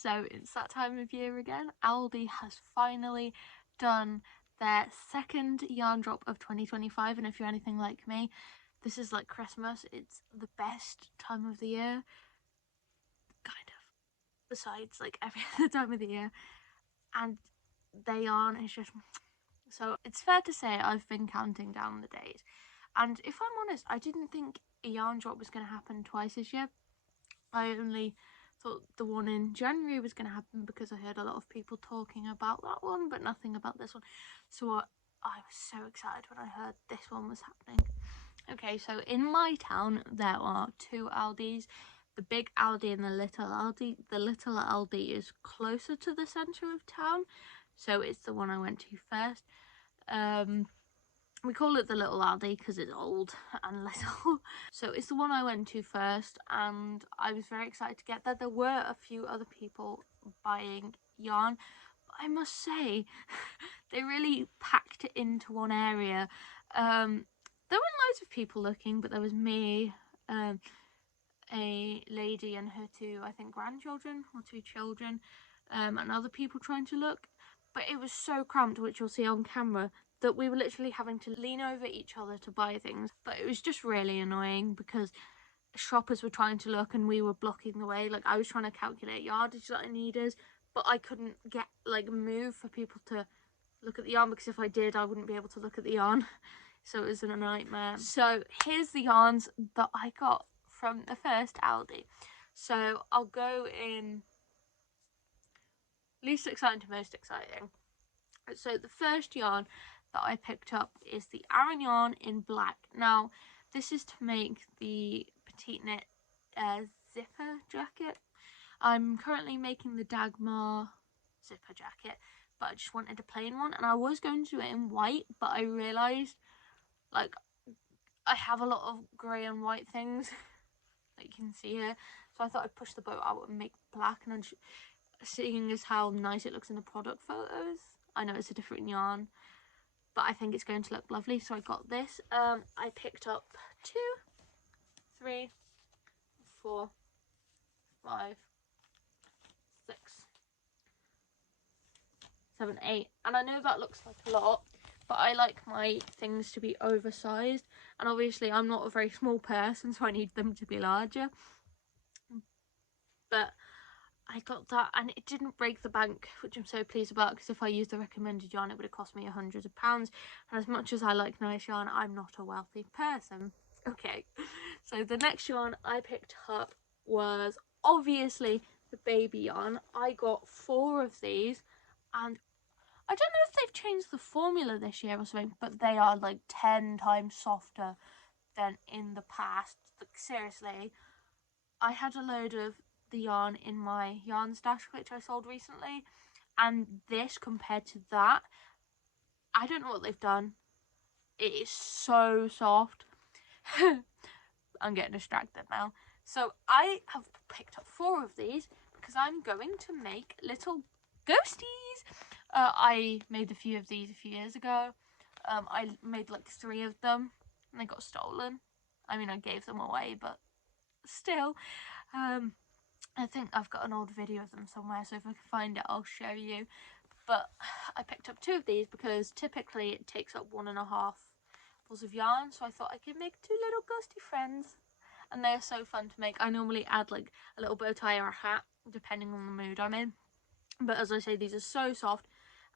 So it's that time of year again. Aldi has finally done their second yarn drop of 2025, and if you're anything like me, this is like Christmas. It's the best time of the year, kind of, besides like every other time of the year, and their yarn is just... So it's fair to say I've been counting down the days, and if I'm honest, I didn't think a yarn drop was going to happen twice this year. I only thought the one in January was going to happen because I heard a lot of people talking about that one, but nothing about this one. So I was so excited when I heard this one was happening. Okay, so in my town there are two Aldis, the big Aldi and the little Aldi. The little Aldi is closer to the centre of town, so it's the one I went to first. We call it the little Aldi because it's old and little. So it's the one I went to first, and I was very excited to get there. There were a few other people buying yarn, but I must say they really packed it into one area. There were loads of people looking, but there was me, a lady and her two, I think, grandchildren or two children, and other people trying to look. But it was so cramped, which you'll see on camera, that we were literally having to lean over each other to buy things. But it was just really annoying because shoppers were trying to look and we were blocking the way. Like, I was trying to calculate yardage that I needed, but I couldn't get, like, move for people to look at the yarn, because if I did, I wouldn't be able to look at the yarn. So it was a nightmare. So here's the yarns that I got from the first Aldi. So I'll go in least exciting to most exciting. So the first yarn that I picked up is the Aran yarn in black. Now this is to make the petite knit zipper jacket. I'm currently making the Dagmar zipper jacket, but I just wanted a plain one, and I was going to do it in white, but I realised, like, I have a lot of grey and white things that you can see here, so I thought I'd push the boat out and make black. And seeing as how nice it looks in the product photos, I know it's a different yarn, but I think it's going to look lovely, so I got this. I picked up 2, 3, 4, 5, 6, 7, 8, and I know that looks like a lot, but I like my things to be oversized, and obviously I'm not a very small person, so I need them to be larger. But I got that, and it didn't break the bank, which I'm so pleased about, because if I used the recommended yarn, it would have cost me £100. And as much as I like nice yarn, I'm not a wealthy person. Okay, so the next yarn I picked up was obviously the baby yarn. I got 4 of these, and I don't know if they've changed the formula this year or something, but they are like 10 times softer than in the past. Like, seriously, I had a load of the yarn in my yarn stash which I sold recently, and this compared to that, I don't know what they've done. It is so soft. I'm getting distracted now. So I have picked up 4 of these because I'm going to make little ghosties. I made a few of these a few years ago. I made like 3 of them and they got stolen. I mean, I gave them away, but still. I think I've got an old video of them somewhere, so if I can find it, I'll show you. But I picked up 2 of these because typically it takes up 1.5 balls of yarn, so I thought I could make 2 little ghosty friends, and they're so fun to make. I normally add like a little bow tie or a hat, depending on the mood I'm in. But as I say, these are so soft,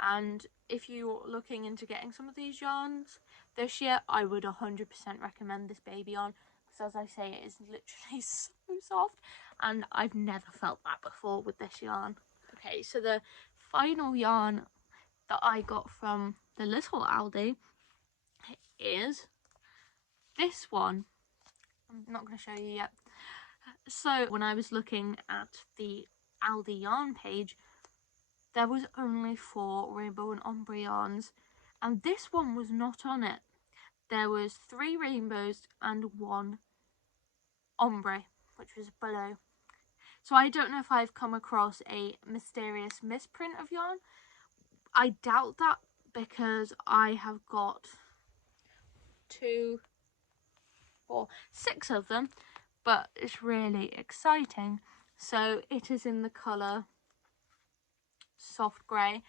and if you're looking into getting some of these yarns this year, I would 100% recommend this baby yarn, because as I say, it is literally so soft, and I've never felt that before with this yarn. Okay, so the final yarn that I got from the little Aldi is this one. I'm not going to show you yet. So when I was looking at the Aldi yarn page, there was only 4 rainbow and ombre yarns, and this one was not on it. There was 3 rainbows and 1 ombre, which was below. So I don't know if I've come across a mysterious misprint of yarn. I doubt that, because I have got 2, 4, 6 of them, but it's really exciting. So it is in the colour soft grey,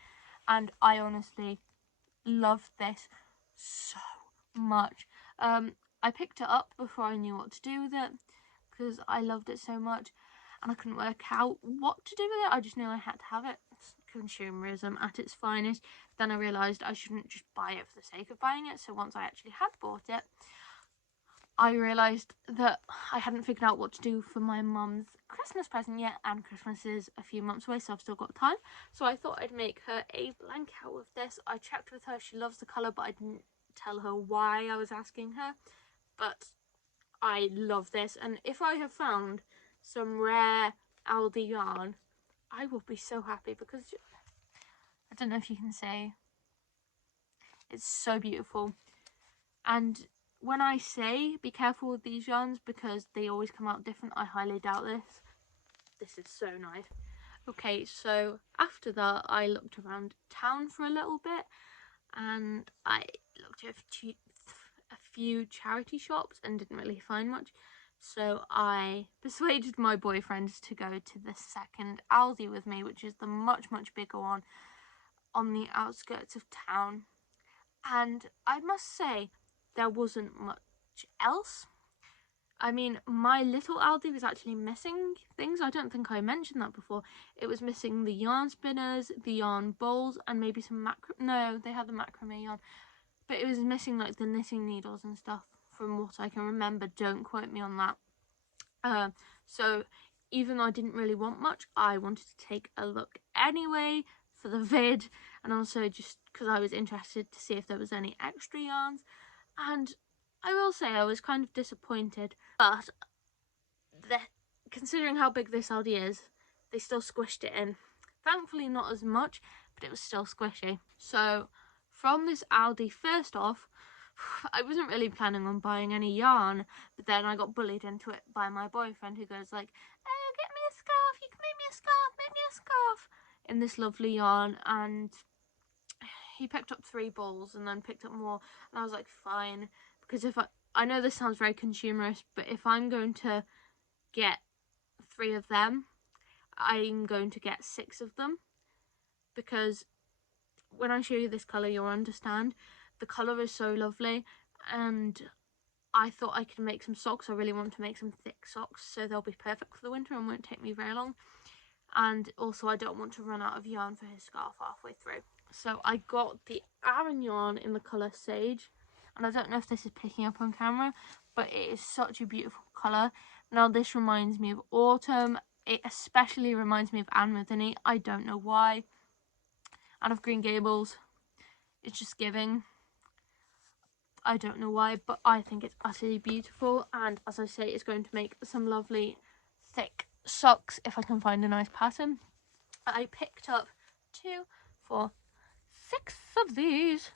and I honestly love this so much. I picked it up before I knew what to do with it because I loved it so much and I couldn't work out what to do with it. I just knew I had to have it. It's consumerism at its finest. Then I realised I shouldn't just buy it for the sake of buying it, so once I actually had bought it, I realised that I hadn't figured out what to do for my mum's Christmas present yet, and Christmas is a few months away, so I've still got time. So I thought I'd make her a blanket out of this. I checked with her, she loves the colour, but I didn't tell her why I was asking her. But I love this, and if I have found some rare Aldi yarn, I will be so happy, because I don't know if you can say, it's so beautiful. And when I say be careful with these yarns because they always come out different, I highly doubt this. This is so nice. Okay, so after that I looked around town for a little bit and I looked at a few charity shops and didn't really find much. So I persuaded my boyfriend to go to the second Aldi with me, which is the much bigger one on the outskirts of town. And I must say, there wasn't much else. I mean, my little Aldi was actually missing things. I don't think I mentioned that before. It was missing the yarn spinners, the yarn bowls, and maybe some no, they had the macrame yarn. But it was missing like the knitting needles and stuff from what I can remember. Don't quote me on that. So even though I didn't really want much, I wanted to take a look anyway for the vid, and also just because I was interested to see if there was any extra yarns. And I will say I was kind of disappointed, but considering how big this Aldi is, they still squished it in. Thankfully not as much, but it was still squishy. So from this Aldi, first off, I wasn't really planning on buying any yarn, but then I got bullied into it by my boyfriend, who goes like, oh, get me a scarf, you can make me a scarf, make me a scarf, in this lovely yarn. And he picked up 3 balls and then picked up more, and I was like, fine, because if I know this sounds very consumerist, but if I'm going to get 3 of them, I'm going to get 6 of them, because when I show you this colour you'll understand. The colour is so lovely, and I thought I could make some socks. I really want to make some thick socks, so they'll be perfect for the winter and won't take me very long. And also I don't want to run out of yarn for his scarf halfway through. So I got the Aran yarn in the colour Sage, and I don't know if this is picking up on camera, but it is such a beautiful colour. Now this reminds me of autumn. It especially reminds me of Anne Matheny. I don't know why. Anne of Green Gables. It's just giving. I don't know why, but I think it's utterly beautiful, and as I say, it's going to make some lovely thick socks if I can find a nice pattern. I picked up 2, 4, 6 of these,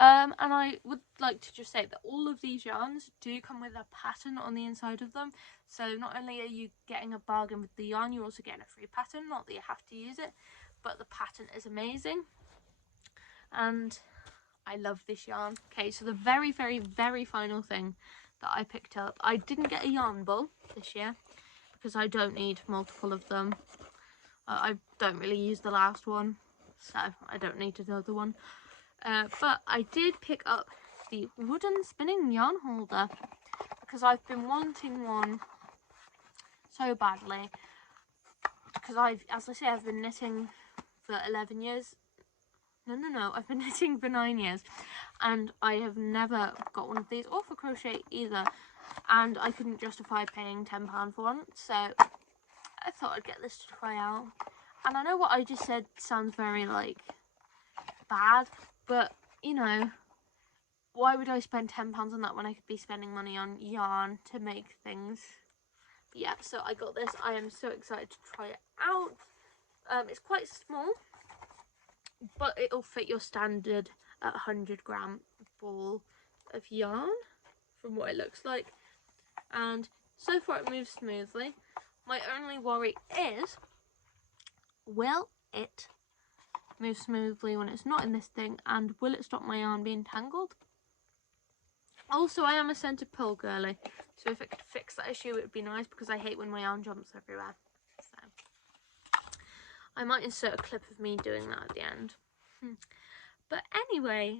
and I would like to just say that all of these yarns do come with a pattern on the inside of them, so not only are you getting a bargain with the yarn, you're also getting a free pattern. Not that you have to use it, but the pattern is amazing, and I love this yarn. Okay, so the very final thing that I picked up, I didn't get a yarn bowl this year because I don't need multiple of them. I don't really use the last one, so I don't need another one. But I did pick up the wooden spinning yarn holder because I've been wanting one so badly, because as I say, I've been knitting for 11 years. No, I've been knitting for 9 years, and I have never got one of these, or for crochet either, and I couldn't justify paying £10 for one, so I thought I'd get this to try out. And I know what I just said sounds very like bad, but you know, why would I spend £10 on that when I could be spending money on yarn to make things? But yeah, so I got this. I am so excited to try it out. It's quite small, but it'll fit your standard 100-gram ball of yarn from what it looks like, and so far it moves smoothly. My only worry is, will it move smoothly when it's not in this thing, and will it stop my yarn being tangled? Also, I am a centre pull girly, so if it could fix that issue it would be nice, because I hate when my yarn jumps everywhere. So I might insert a clip of me doing that at the end. But anyway,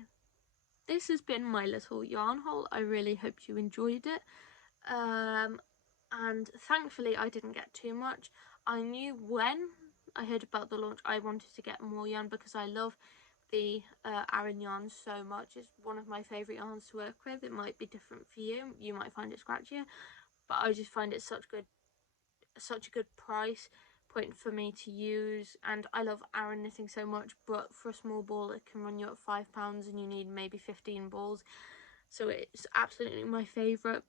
this has been my little yarn haul. I really hope you enjoyed it. And thankfully I didn't get too much. I knew when I heard about the launch I wanted to get more yarn because I love the Aran yarn so much. It's one of my favourite yarns to work with. It might be different for you. You might find it scratchier, but I just find it such a good price point for me to use. And I love Aran knitting so much, but for a small ball it can run you at £5 and you need maybe 15 balls, so it's absolutely my favourite.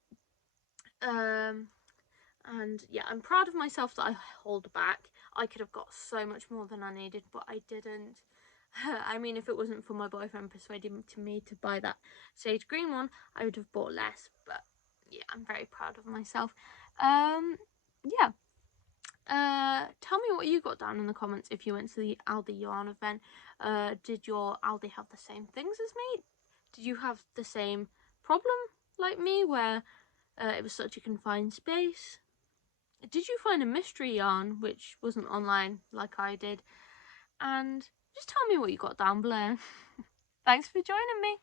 And yeah, I'm proud of myself that I held back. I could have got so much more than I needed, but I didn't. I mean, if it wasn't for my boyfriend persuading me to buy that sage green one, I would have bought less. But yeah, I'm very proud of myself. Yeah. Tell me what you got down in the comments if you went to the Aldi yarn event. Did your Aldi have the same things as me? Did you have the same problem like me where it was such a confined space? Did you find a mystery yarn which wasn't online like I did? And just tell me what you got down below. Thanks for joining me.